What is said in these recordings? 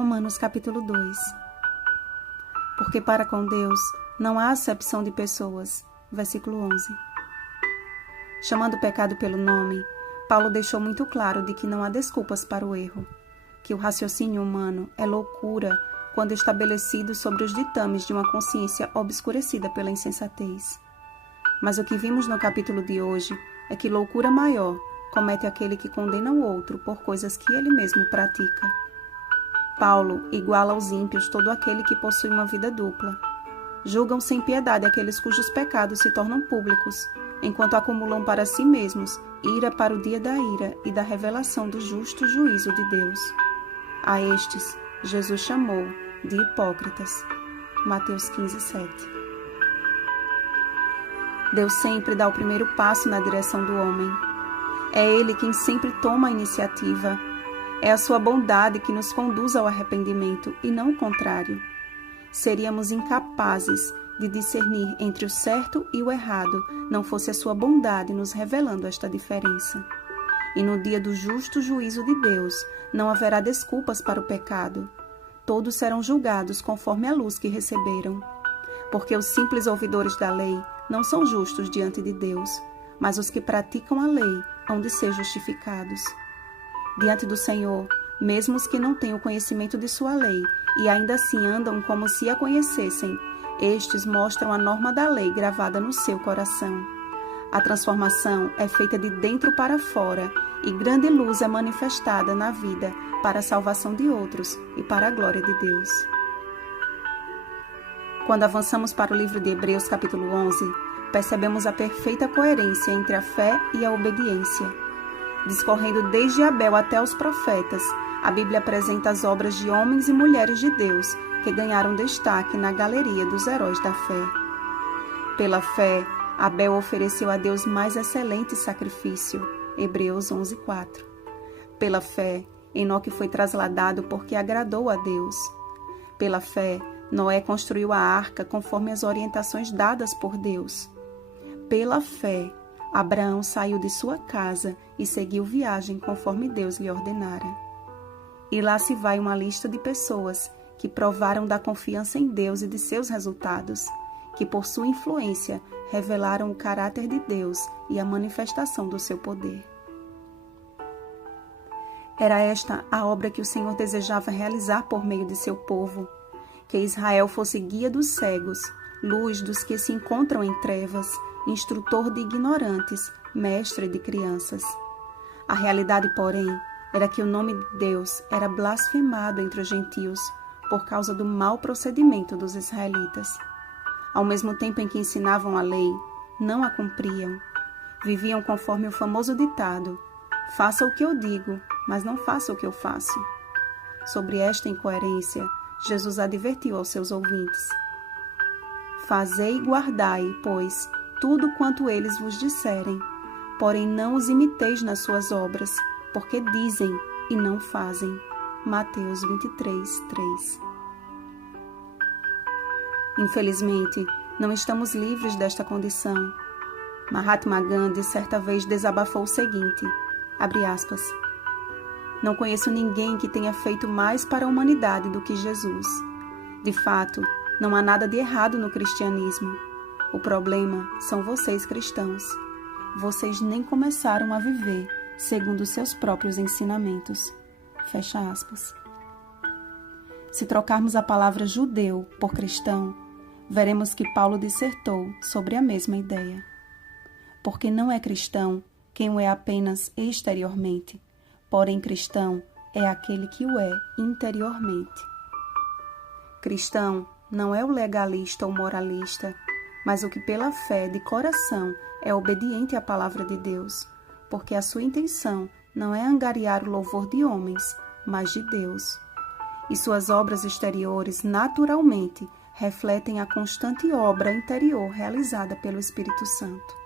Romanos capítulo 2. Porque para com Deus não há acepção de pessoas. Versículo 11. Chamando o pecado pelo nome, Paulo deixou muito claro de que não há desculpas para o erro, que o raciocínio humano é loucura quando estabelecido sobre os ditames de uma consciência obscurecida pela insensatez. Mas o que vimos no capítulo de hoje é que loucura maior comete aquele que condena o outro por coisas que ele mesmo pratica. Paulo iguala aos ímpios todo aquele que possui uma vida dupla. Julgam sem piedade aqueles cujos pecados se tornam públicos, enquanto acumulam para si mesmos ira para o dia da ira e da revelação do justo juízo de Deus. A estes, Jesus chamou de hipócritas. Mateus 15:7. Deus sempre dá o primeiro passo na direção do homem. É Ele quem sempre toma a iniciativa. É a sua bondade que nos conduz ao arrependimento e não o contrário. Seríamos incapazes de discernir entre o certo e o errado, não fosse a sua bondade nos revelando esta diferença. E no dia do justo juízo de Deus, não haverá desculpas para o pecado. Todos serão julgados conforme a luz que receberam. Porque os simples ouvidores da lei não são justos diante de Deus, mas os que praticam a lei hão de ser justificados. Diante do Senhor, mesmo os que não têm o conhecimento de sua lei e ainda assim andam como se a conhecessem, estes mostram a norma da lei gravada no seu coração. A transformação é feita de dentro para fora e grande luz é manifestada na vida para a salvação de outros e para a glória de Deus. Quando avançamos para o livro de Hebreus capítulo 11, percebemos a perfeita coerência entre a fé e a obediência. Discorrendo desde Abel até os profetas, a Bíblia apresenta as obras de homens e mulheres de Deus que ganharam destaque na galeria dos heróis da fé. Pela fé, Abel ofereceu a Deus mais excelente sacrifício. Hebreus 11:4. Pela fé, Enoque foi trasladado porque agradou a Deus. Pela fé, Noé construiu a arca conforme as orientações dadas por Deus. Pela fé, Abraão saiu de sua casa e seguiu viagem conforme Deus lhe ordenara. E lá se vai uma lista de pessoas que provaram da confiança em Deus e de seus resultados, que por sua influência revelaram o caráter de Deus e a manifestação do seu poder. Era esta a obra que o Senhor desejava realizar por meio de seu povo, que Israel fosse guia dos cegos, luz dos que se encontram em trevas, instrutor de ignorantes, mestre de crianças. A realidade, porém, era que o nome de Deus era blasfemado entre os gentios por causa do mau procedimento dos israelitas. Ao mesmo tempo em que ensinavam a lei, não a cumpriam. Viviam conforme o famoso ditado: faça o que eu digo, mas não faça o que eu faço. Sobre esta incoerência, Jesus advertiu aos seus ouvintes: fazei e guardai, pois, tudo quanto eles vos disserem, porém não os imiteis nas suas obras, porque dizem e não fazem. Mateus 23:3. Infelizmente, não estamos livres desta condição. Mahatma Gandhi certa vez desabafou o seguinte, abre aspas, não conheço ninguém que tenha feito mais para a humanidade do que Jesus. De fato, não há nada de errado no cristianismo. O problema são vocês cristãos. Vocês nem começaram a viver segundo seus próprios ensinamentos. Fecha aspas. Se trocarmos a palavra judeu por cristão, veremos que Paulo dissertou sobre a mesma ideia. Porque não é cristão quem o é apenas exteriormente, porém cristão é aquele que o é interiormente. Cristão não é o legalista ou moralista, mas o que pela fé de coração é obediente à palavra de Deus, porque a sua intenção não é angariar o louvor de homens, mas de Deus. E suas obras exteriores, naturalmente, refletem a constante obra interior realizada pelo Espírito Santo.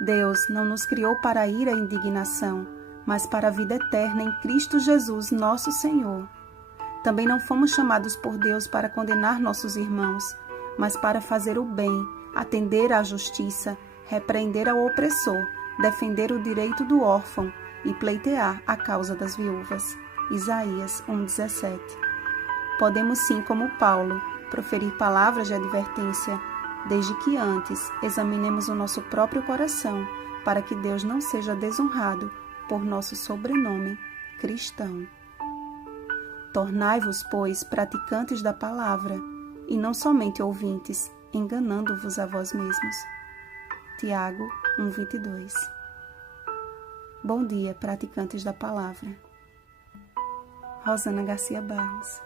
Deus não nos criou para a ira e indignação, mas para a vida eterna em Cristo Jesus, nosso Senhor. Também não fomos chamados por Deus para condenar nossos irmãos, mas para fazer o bem, atender à justiça, repreender ao opressor, defender o direito do órfão e pleitear a causa das viúvas. Isaías 1,17. Podemos sim, como Paulo, proferir palavras de advertência, desde que antes examinemos o nosso próprio coração, para que Deus não seja desonrado por nosso sobrenome cristão. Tornai-vos, pois, praticantes da palavra, e não somente ouvintes, enganando-vos a vós mesmos. Tiago 1,22. Bom dia, praticantes da palavra. Rosana Garcia Barros.